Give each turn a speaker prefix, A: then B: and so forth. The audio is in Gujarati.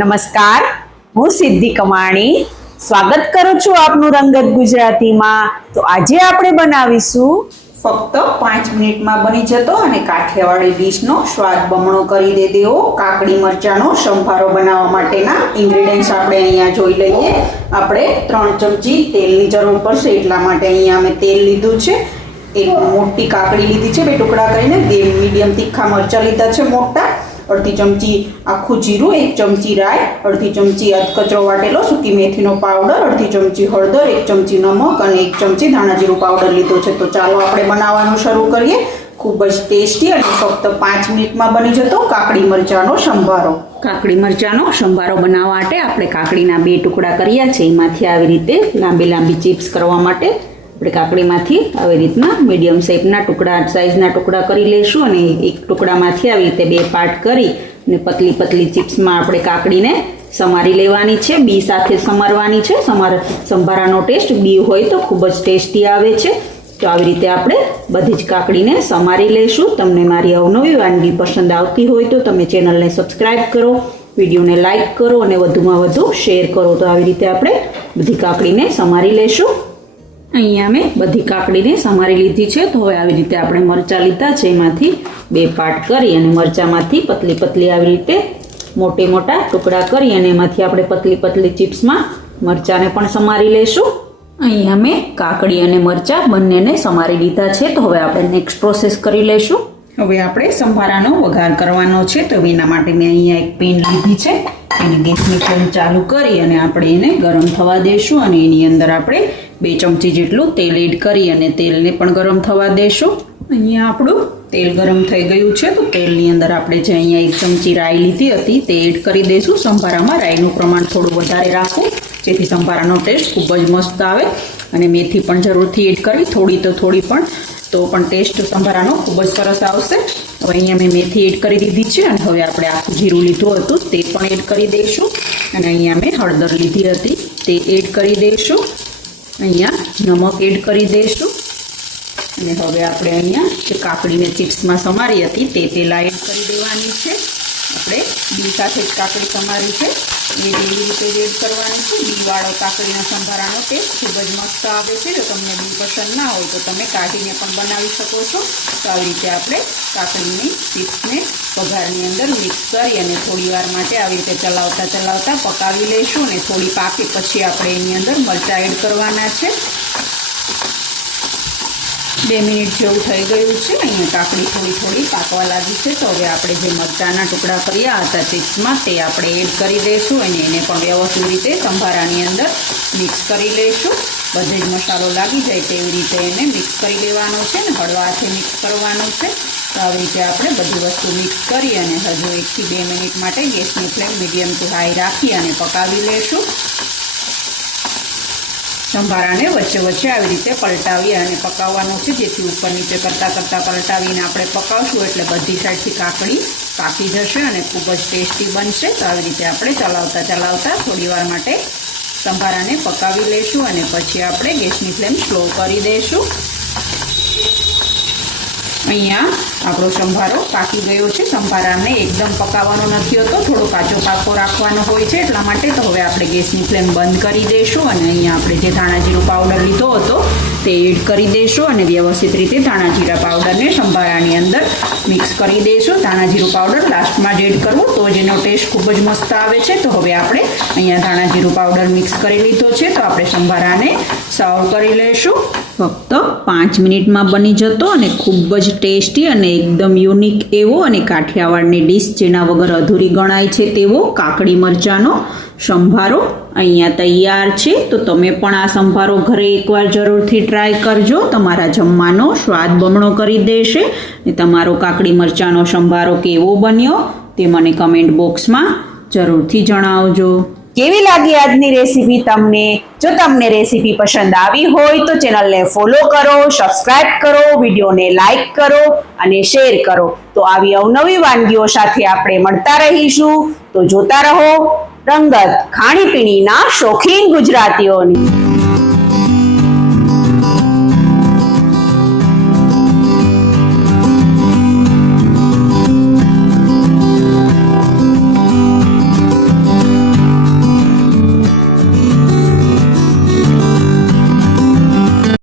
A: નમસ્કાર, હું સિદ્ધિ કમાણી. સ્વાગત કરું છું આપનું રંગત ગુજરાતીમાં. તો આજે આપણે બનાવીશું
B: ફક્ત પાંચ મિનિટમાં બની જતો અને કાઠિયાવાડી ડીશનો સ્વાદ બમણો કરી દે તેવો કાકડી મરચાંનો સંભારો બનાવવા માટેના ઇન્ગ્રીડિયન્ટ્સ આપણે અહીંયા જોઈ લઈએ. આપણે ત્રણ ચમચી તેલની જરૂર પડશે, એટલા માટે અહીંયા અમે તેલ લીધું છે. એક મોટી કાકડી લીધી છે, બે ટુકડા કરીને. બે મીડિયમ તીખા મરચાં લીધા છે, મોટા. અડધી ચમચી આખું જીરું, એક ચમચી રાઈ, અડધી ચમચી અધકચરો વાટેલો, સૂકી મેથીનો પાવડર, અડધી ચમચી હળદર, એક ચમચી નમક અને એક ચમચી ધાણા જીરું પાવડર લીધો છે. તો ચાલો આપણે બનાવવાનું શરૂ કરીએ. ખૂબ જ ટેસ્ટી અને ફક્ત પાંચ મિનિટમાં બની જતો કાકડી મરચાંનો સંભારો. કાકડી મરચાંનો સંભારો બનાવવા માટે આપણે કાકડીના બે ટુકડા કર્યા છે. એમાંથી આવી રીતે લાંબી લાંબી ચિપ્સ કરવા માટે આપણે કાકડીમાંથી આવી રીતના મીડિયમ શેપના ટુકડા સાઇઝના ટુકડા કરી લઈશું અને એક ટુકડામાંથી આવી રીતે બે પાર્ટ કરી અને પતલી પતલી ચિપ્સમાં આપણે કાકડીને સમારી લેવાની છે. બી સાથે સમારવાની છે. સમાર, સંભારાનો ટેસ્ટ બી હોય તો ખૂબ જ ટેસ્ટી આવે છે. તો આવી રીતે આપણે બધી જ કાકડીને સમારી લઈશું. તમને મારી અવનવી વાનગી પસંદ આવતી હોય તો તમે ચેનલને સબસ્ક્રાઈબ કરો, વિડીયોને લાઇક કરો અને વધુમાં વધુ શેર કરો. તો આવી રીતે આપણે બધી કાકડીને સમારી લઈશું. અહીંયા મેં બધી કાકડીને સમારી લીધી છે. તો હવે આવી રીતે આપણે મરચાં લીધા છે. એમાંથી બે પાર્ટ કરી અને મરચાંમાંથી પતલી પતલી આવી રીતે મોટે મોટા ટુકડા કરી અને એમાંથી આપણે પતલી પતલી ચિપ્સમાં મરચાંને પણ સમારી લઈશું અહીંયા મેં કાકડી અને મરચાં બંનેને સમારી લીધા છે. તો હવે આપણે નેક્સ્ટ પ્રોસેસ કરી લઈશું હવે આપણે સંભારાનો વઘાર કરવાનો છે. તો એના માટે મેં અહીંયા એક પેન લીધી છે. એને ગેસની ફ્લેમ ચાલુ કરી અને આપણે એને ગરમ થવા દઈશું અને એની અંદર આપણે બે ચમચી જેટલું તેલ એડ કરી અને તેલને પણ ગરમ થવા દેશું. અહીંયા આપણું તેલ ગરમ થઈ ગયું છે, તો તેલની અંદર આપણે જે અહીંયા એક ચમચી રાઈ લીધી હતી તે એડ કરી દઈશું સંભારામાં રાઈનું પ્રમાણ થોડું વધારે રાખવું, જેથી સંભારાનો ટેસ્ટ ખૂબ જ મસ્ત આવે અને મેથી પણ જરૂરથી એડ કરવી, થોડી તો થોડી પણ, તો પણ ટેસ્ટ સંભારાનો ખૂબ જ સરસ આવશે. હવે અહીંયા મેં મેથી એડ કરી દીધી છે અને હવે આપણે આખું જીરું લીધું હતું, તે પણ એડ કરી દઈશું અને અહીંયા મેં હળદર લીધી હતી, તે એડ કરી દઈશું અહીંયા નમક એડ કરી દઈશું. અને હવે આપણે અહીંયા જે કાકડીને ચિપ્સમાં સમારી હતી તે પહેલાં એડ કરી દેવાની છે. આપણે બી સાથે જ કાકડી સમારી છે. એ એવી રીતે રેડ કરવાની છે? બીવાળો કાકડીના સંભારાનો ટેસ્ટ ખૂબ જ મસ્ત આવે છે. જો તમને બી પસંદ ના હોય તો તમે કાઢીને પણ બનાવી શકો છો. તો આવી રીતે આપણે કાકડીની ચિપ્સને પઘારની અંદર મિક્સ કરી અને થોડી વાર માટે આવી રીતે ચલાવતા ચલાવતા પકાવી લઈશું અને થોડી પાકે પછી આપણે એની અંદર મરચાં એડ કરવાના છે. બે મિનિટ જેવું થઈ ગયું છે. અહીંયા કાકડી થોડી થોડી પાકવા લાગી છે. તો હવે આપણે જે મરચાના ટુકડા કર્યા હતા ચિપ્સમાં, તે આપણે એડ કરી દઈશું અને એને પણ વ્યવસ્થિત રીતે સંભારાની અંદર મિક્સ કરી લઈશું. બધે જ મસાલો લાગી જાય તેવી રીતે એને મિક્સ કરી લેવાનો છે ને હળવાથી મિક્સ કરવાનો છે. તો આવી રીતે આપણે બધી વસ્તુ મિક્સ કરી અને હજુ એકથી બે મિનિટ માટે ગેસની ફ્લેમ મીડિયમ ટુ હાઈ રાખી અને પકાવી લઈશું. સંભારાને વચ્ચે વચ્ચે આવી રીતે પલટાવી અને પકાવવાનું છે. જેથી ઉપર નીચે કરતાં કરતાં પલટાવીને આપણે પકાવશું એટલે બધી સાઈડથી કાકડી પાકી જશે અને ખૂબ જ ટેસ્ટી બનશે. તો આવી રીતે આપણે ચલાવતા ચલાવતા થોડી વાર માટે સંભારાને પકાવી લઈશું અને પછી આપણે ગેસની ફ્લેમ સ્લો કરી દઈશું. અહીંયા આપણો સંભારો પાકી ગયો છે. સંભારાને એકદમ પકાવવાનો નથી હોતો. થોડો કાચો પાકો રાખવાનો હોય છે. એટલા માટે તો હવે આપણે ગેસની ફ્લેમ બંધ કરી દઈશું અને અહીંયા આપણે જે ધાણાજીરો પાવડર લીધો હતો તે એડ કરી દઈશું અને વ્યવસ્થિત રીતે ધાણાજીરા પાવડરને સંભારાની અંદર મિક્સ કરી દઈશું ધાણાજીરું પાવડર લાસ્ટમાં જ એડ કરવું તો જેનો ટેસ્ટ ખૂબ જ મસ્ત આવે છે. તો હવે આપણે અહીંયા ધાણાજીરું પાવડર મિક્સ કરી લીધો છે. તો આપણે સંભારાને સર્વ કરી લઈશું ફક્ત પાંચ મિનિટમાં બની જતો અને ખૂબ જ ટેસ્ટી અને એકદમ યુનિક એવો અને કાઠિયાવાડની ડીશ જેના વગર અધૂરી ગણાય છે તેવો કાકડી મરચાંનો સંભારો અહીંયા તૈયાર છે. તો તમે પણ આ સંભારો ઘરે એકવાર જરૂરથી ટ્રાય કરજો. તમારા જમવાનો સ્વાદ બમણો કરી દેશે. ને તમારો કાકડી મરચાંનો સંભારો કેવો બન્યો તે મને કમેન્ટ બોક્સમાં જરૂરથી જણાવજો.
A: કેવી લાગી આજની રેસીપી તમને? જો તમને રેસીપી પસંદ આવી હોય તો ચેનલને ફોલો કરો સબસ્ક્રાઇબ કરો, વિડીયોને લાઇક કરો અને શેર કરો. તો આવી અવનવી વાનગીઓ સાથે આપણે મળતા રહીશું. તો જોતા રહો રંગત ખાણીપીણીના શોખીન ગુજરાતીઓની.